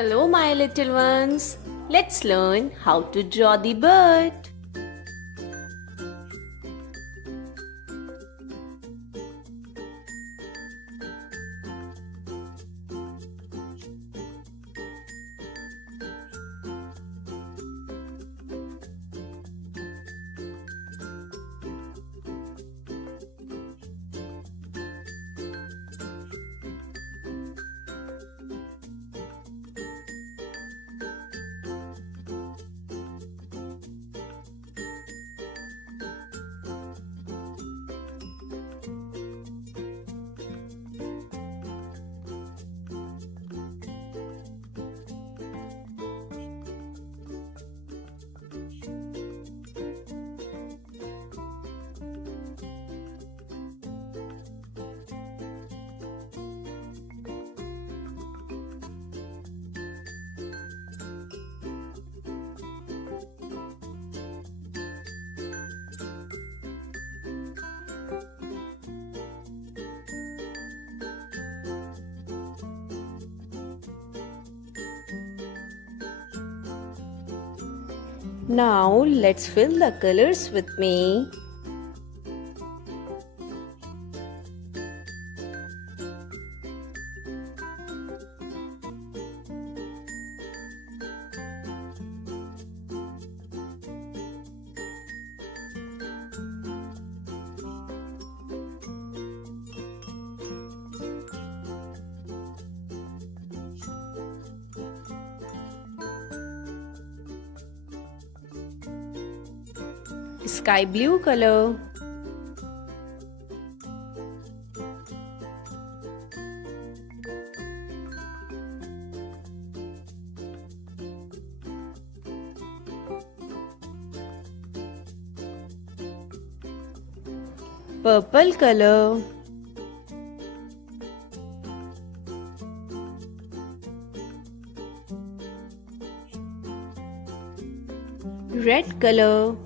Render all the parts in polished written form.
Hello, my little ones. Let's learn how to draw the bird. Now let's fill the colors with me. Sky blue color, purple color, red color,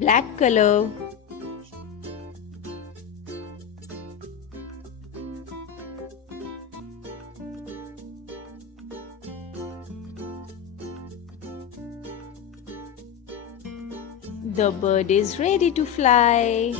black color, the bird is ready to fly.